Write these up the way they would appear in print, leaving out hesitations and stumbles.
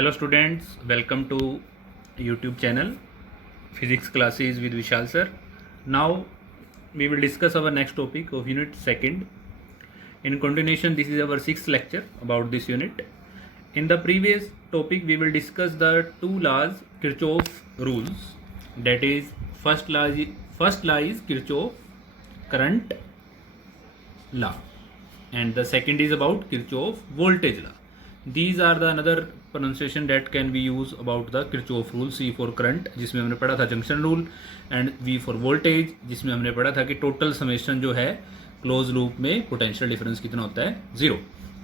Hello students, welcome to YouTube channel Physics Classes with Vishal sir. Now we will discuss our next topic of unit second. In continuation, this is our sixth lecture about this unit. In the previous topic we will discuss the two laws Kirchhoff rules, that is first law is Kirchhoff current law and the second is about Kirchhoff voltage law. These are the another pronunciation that can be used about the Kirchhoff rule. C for current जिसमें हमने पढ़ा था junction rule and V for voltage जिसमें हमने पढ़ा था कि total summation जो है क्लोज लूप में पोटेंशियल डिफरेंस कितना होता है, zero.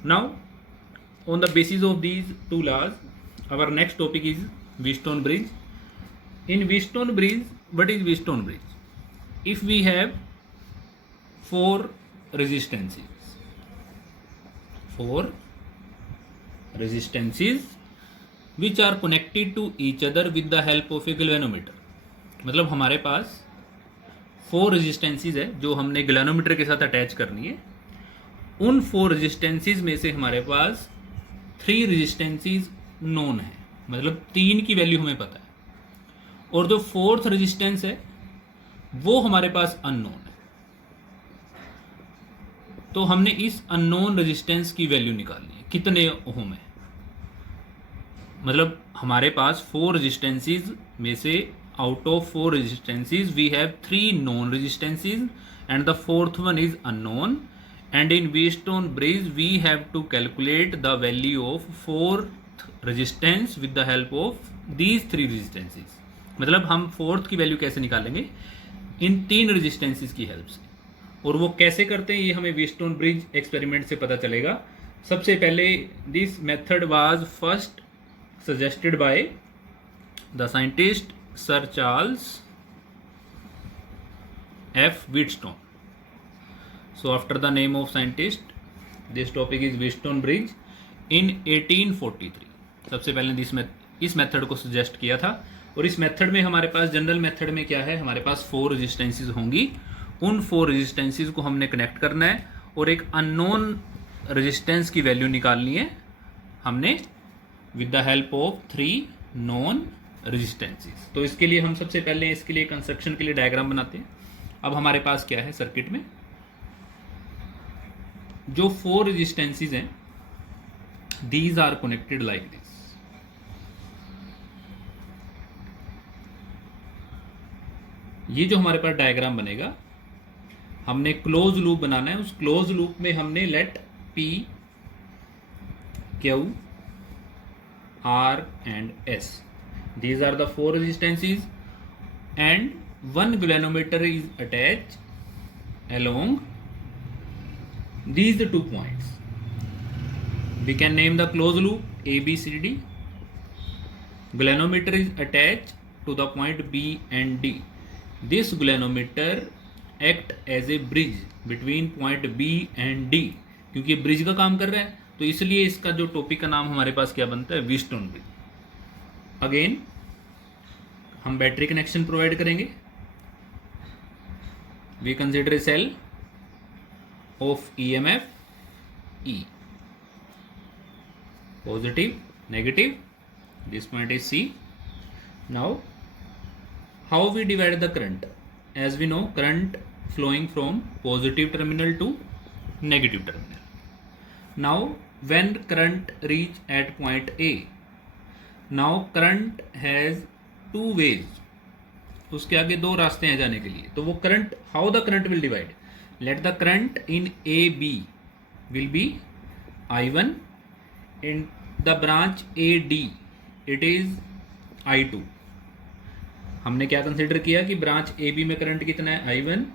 Now on the basis of these two laws our next topic is Wheatstone bridge. In Wheatstone bridge, what is Wheatstone bridge? If we have four resistances which are connected to each other with the help of a galvanometer. मतलब हमारे पास 4 रेजिस्टेंसीज है जो हमने galvanometer के साथ attach करनी है. उन 4 रेजिस्टेंसीज में से हमारे पास 3 रेजिस्टेंसीज नोन है, मतलब 3 की वैल्यू हमें पता है, और जो 4th रेजिस्टेंस है वो हमारे पास अननोन है. तो हमने इस अननोन रेजिस्टेंस की वैल्यू निकालनी है, कितने ओम है. मतलब हमारे पास 4 रेजिस्टेंसीज में से out of 4 resistances we have 3 known resistances and the 4th one is unknown. And in Wheatstone bridge we have to calculate the value of 4th resistance with the help of these 3 resistances. मतलब हम 4th की value कैसे निकालेंगे? इन 3 रेजिस्टेंसीज की help से. और वो कैसे करते हैं ये हमें व्हीटस्टोन ब्रिज एक्सपेरिमेंट से पता चलेगा. सबसे पहले this method was first suggested by the scientist Sir Charles F. Wheatstone. So after the name of scientist, this topic is Wheatstone Bridge in 1843. सबसे पहले इस मेथड को सजेस्ट किया था. और इस मेथड में हमारे पास जनरल मेथड में क्या है, हमारे पास 4 रेजिस्टेंसीज होंगी. उन 4 रेजिस्टेंसीज को हमने कनेक्ट करना है और एक अननोन रेजिस्टेंस की वैल्यू निकालनी है हमने with the help of 3 known resistances. तो इसके लिए हम सबसे पहले इसके लिए कंस्ट्रक्शन के लिए डायग्राम बनाते हैं. अब हमारे पास क्या है सर्किट में, जो 4 रेजिस्टेंसीज हैं these are connected like this. ये जो हमारे पास डायग्राम बनेगा, हमने क्लोज लूप बनाना है. उस क्लोज लूप में हमने late P, Q, R and S. These are the 4 resistances and one galvanometer is attached along these 2 points. We can name the closed loop A, B, C, D. Galvanometer is attached to the point B and D. This galvanometer act as a bridge between point B and D. क्योंकि bridge का काम कर रहा है तो इसलिए इसका जो टॉपिक का नाम हमारे पास क्या बनता है, व्हीटस्टोन ब्रिज. अगेन हम बैटरी कनेक्शन प्रोवाइड करेंगे. We consider a cell of EMF E, positive, negative. This point is C. Now how we divide the current? As we know current flowing from positive terminal to negative terminal. Now when current reach at point A, now current has 2 ways. उसके आगे 2 रास्ते हैं जाने के लिए. तो वो current, how the current will divide? Let the current in AB will be I1. In the branch AD it is I2. हमने क्या कंसिडर किया कि ब्रांच AB में करंट कितना है I1,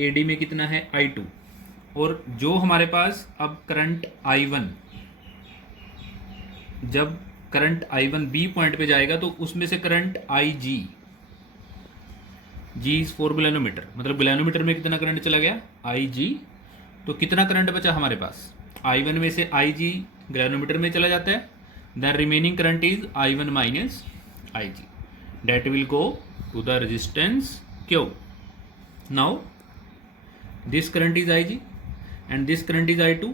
AD में कितना है I2. और जो हमारे पास अब करंट I1, जब करंट I1 B पॉइंट पे जाएगा तो उसमें से current IG, G is for galvanometer, मतलब गैल्वेनोमीटर में कितना करंट चला गया IG. तो कितना करंट बचा हमारे पास? I1 में से IG गैल्वेनोमीटर में चला जाता है. The remaining current is I1 minus IG. That will go to the resistance Q. Now this current is IG and this current is I2.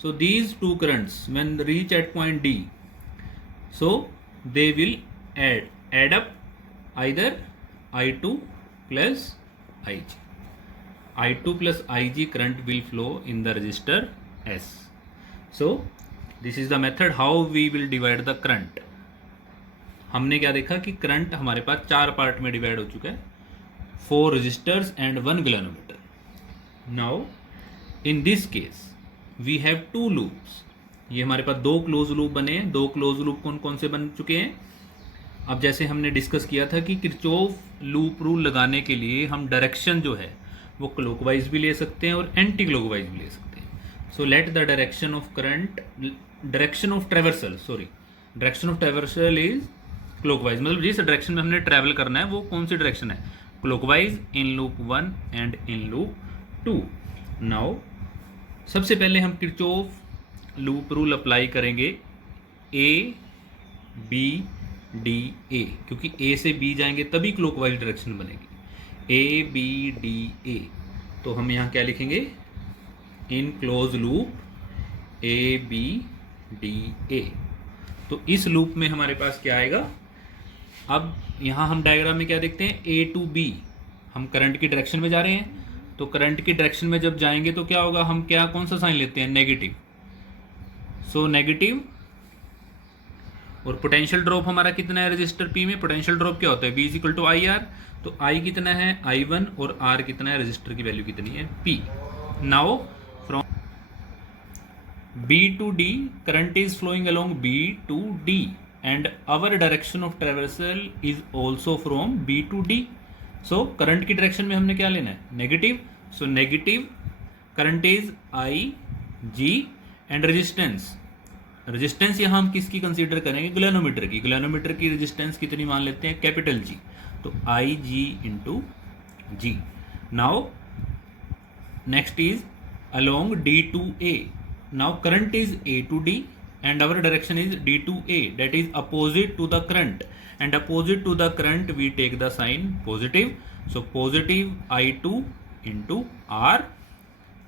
So these 2 currents when reach at point D, so they will add up either I2 plus IG. I2 plus IG current will flow in the resistor S. So this is the method how we will divide the current. हमने क्या देखा कि current हमारे पास 4 part में divide हो चुका है, 4 resistors and 1 galvanometer. Now in this case we have 2 loops. ये हमारे पास 2 क्लोज लूप बने हैं. 2 क्लोज लूप कौन कौन से बन चुके हैं? अब जैसे हमने डिस्कस किया था कि किरचॉफ लूप रूल लगाने के लिए हम डायरेक्शन जो है वो क्लॉकवाइज भी ले सकते हैं और एंटी क्लॉकवाइज भी ले सकते हैं. So let the direction of current, direction of traversal is clockwise. मतलब जिस डायरेक्शन में हमने ट्रैवल करना है वो कौन सी डायरेक्शन है? Clockwise in loop 1 and in loop 2. Now सबसे पहले हम किरचॉफ लूप रूल अप्लाई करेंगे A B D A, क्योंकि A से B जाएंगे तभी क्लॉकवाइज डायरेक्शन बनेगी. A B D A. तो हम यहाँ क्या लिखेंगे? In closed loop A B D A. तो इस लूप में हमारे पास क्या आएगा? अब यहाँ हम डायग्राम में क्या देखते हैं? A to B. हम करंट की डायरेक्शन में जा रहे हैं, तो करंट की डायरेक्शन में जब जाएंगे तो क्या होगा? हम क्या कौन सा साइन लेते हैं? नेगेटिव. So negative. और पोटेंशियल ड्रॉप हमारा कितना है रेजिस्टर P में? पोटेंशियल ड्रॉप क्या होता है? V equal to I R. तो I कितना है? I1. और R कितना है? रेजिस्टर की वैल्यू कितनी है? P. Now from B to D current is flowing along B to D and our direction of traversal is also from B to D. So current की direction में हमने क्या लेना है? Negative. So negative current is I G and resistance. Resistance यहाँ हम किसकी consider करेंगे? ग्लैनोमीटर की. ग्लैनोमीटर की रेजिस्टेंस कितनी मान लेते हैं? Capital G. तो I G into G. Now next is along D to A. Now current is A to D and our direction is D to A, that is opposite to the current, and opposite to the current we take the sign positive. So positive I2 into R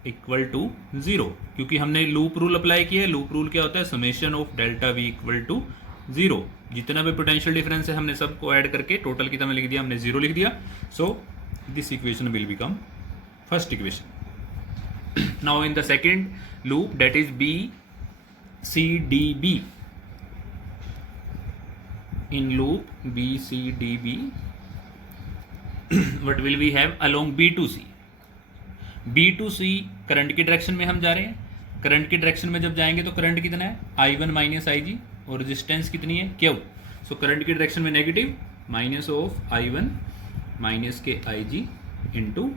equal to 0, क्योंकि हमने loop rule apply किया है. Loop rule क्या होता है? Summation of delta V equal to 0. जितना भी potential difference है हमने सबको ऐड करके टोटल कितना लिख दिया? हमने 0 लिख दिया. So this equation will become first equation. Now in the second loop, that is B C D B. In loop B C D B, what will we have along B to C? B to C current की direction में हम जा रहे हैं. Current की direction में जब जाएंगे तो करंट कितना है? I1 minus IG. और रेजिस्टेंस कितनी है? Q. सो करंट की डायरेक्शन में negative minus of I1 minus के IG into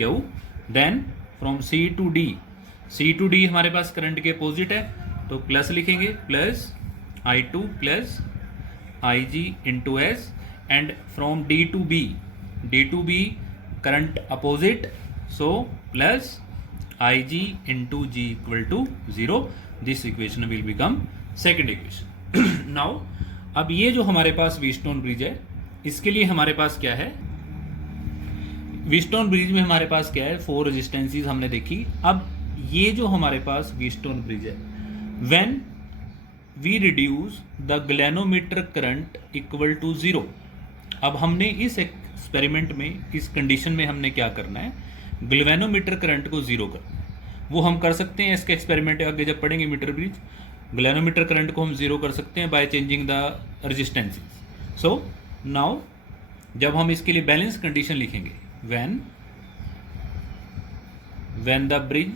Q. Then from C to D. C to D हमारे पास करंट के अपोजिट है, तो प्लस लिखेंगे. Plus I2 plus IG into S. And from D to B. D to B current opposite, so plus IG into G equal to 0. This equation will become second equation. Now अब ये जो हमारे पास Wheatstone bridge है, इसके लिए हमारे पास क्या है? व्हीटस्टोन ब्रिज में हमारे पास क्या है? 4 रेजिस्टेंसीज हमने देखी. अब ये जो हमारे पास व्हीटस्टोन ब्रिज है, when we reduce the galvanometer current equal to 0. अब हमने इस एक्सपेरिमेंट में, इस कंडीशन में हमने क्या करना है? ग्लैनोमीटर करंट को 0 करना है. वो हम कर सकते हैं इसके एक्सपेरिमेंट आगे जब पढ़ेंगे मीटर ब्रिज. ग्लैनोमीटर करंट को हम 0 कर सकते हैं by changing the resistances. So now जब हम इसके लिए बैलेंस कंडीशन लिखेंगे, when the bridge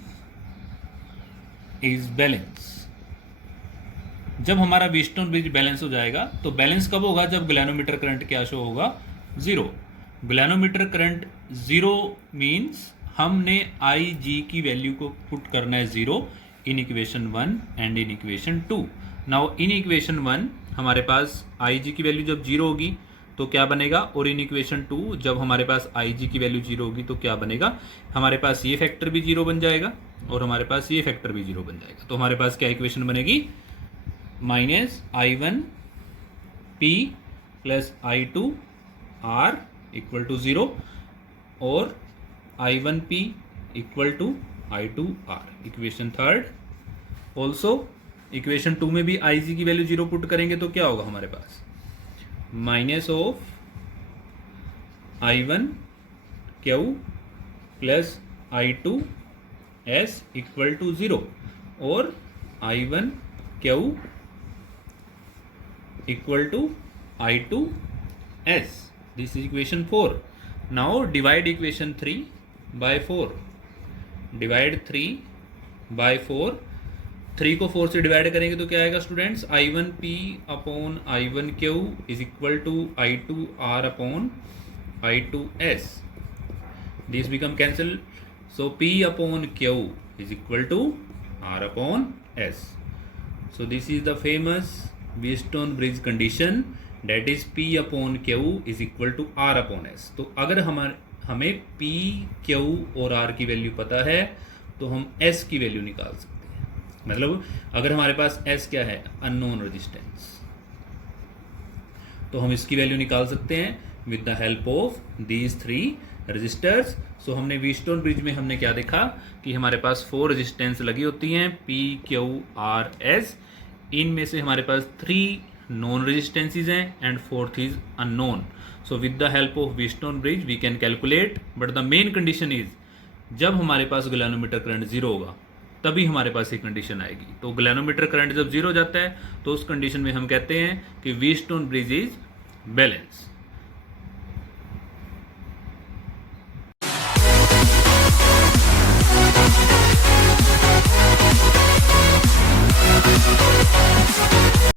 is balance, जब हमारा व्हीटस्टोन ब्रिज बैलेंस हो जाएगा, तो बैलेंस कब होगा? जब ग्लैनोमीटर करंट क्या शो होगा? 0. ग्लैनोमीटर करंट 0 मीन्स हमने आई जी की वैल्यू को पुट करना है 0 in equation 1 and in equation 2. Now in equation 1 हमारे पास आई जी की वैल्यू जब 0 होगी तो क्या बनेगा? और इन इक्वेशन 2 जब हमारे पास आई जी की वैल्यू 0 होगी तो क्या बनेगा? हमारे पास ये फैक्टर भी 0 बन जाएगा और हमारे पास ये फैक्टर भी 0 बन जाएगा. तो हमारे पास क्या इक्वेशन बनेगी? Minus I1 P plus I2 R equal to 0 और I1 P equal to I2 R. Equation third. Also equation 2 में भी आई जी की वैल्यू 0 पुट करेंगे तो क्या होगा हमारे पास, minus of I1 Q plus I2 S equal to 0 और I1 Q equal to I2 S. This is equation 4. Now divide equation 3 by 4. Divide 3 by 4. 3 को 4 से डिवाइड करेंगे तो क्या आएगा students, I1P upon I1Q is equal to I2R upon I2S. This become cancel. So P upon Q is equal to R upon S. So this is the famous Wheatstone bridge condition, that is P upon Q is equal to R upon S. तो अगर हमें P, Q और R की value पता है तो हम S की वैल्यू निकाल सकते हैं. मतलब अगर हमारे पास S क्या है, अननोन रेजिस्टेंस, तो हम इसकी वैल्यू निकाल सकते हैं with the help of these 3 registers. So हमने व्हीटस्टोन ब्रिज में हमने क्या देखा कि हमारे पास 4 रेजिस्टेंस लगी होती हैं, P, Q, R, S. इनमें से हमारे पास 3 नॉन रेजिस्टेंसेज हैं and 4th is unknown. So with the help of Wheatstone bridge we can calculate, but the main condition is जब हमारे पास गैल्वेनोमीटर करंट 0 होगा तभी हमारे पास एक कंडीशन आएगी. तो गैल्वेनोमीटर करंट जब 0 जाता है तो उस कंडीशन में हम कहते हैं कि व्हीटस्टोन ब्रिज इज बैलेंस.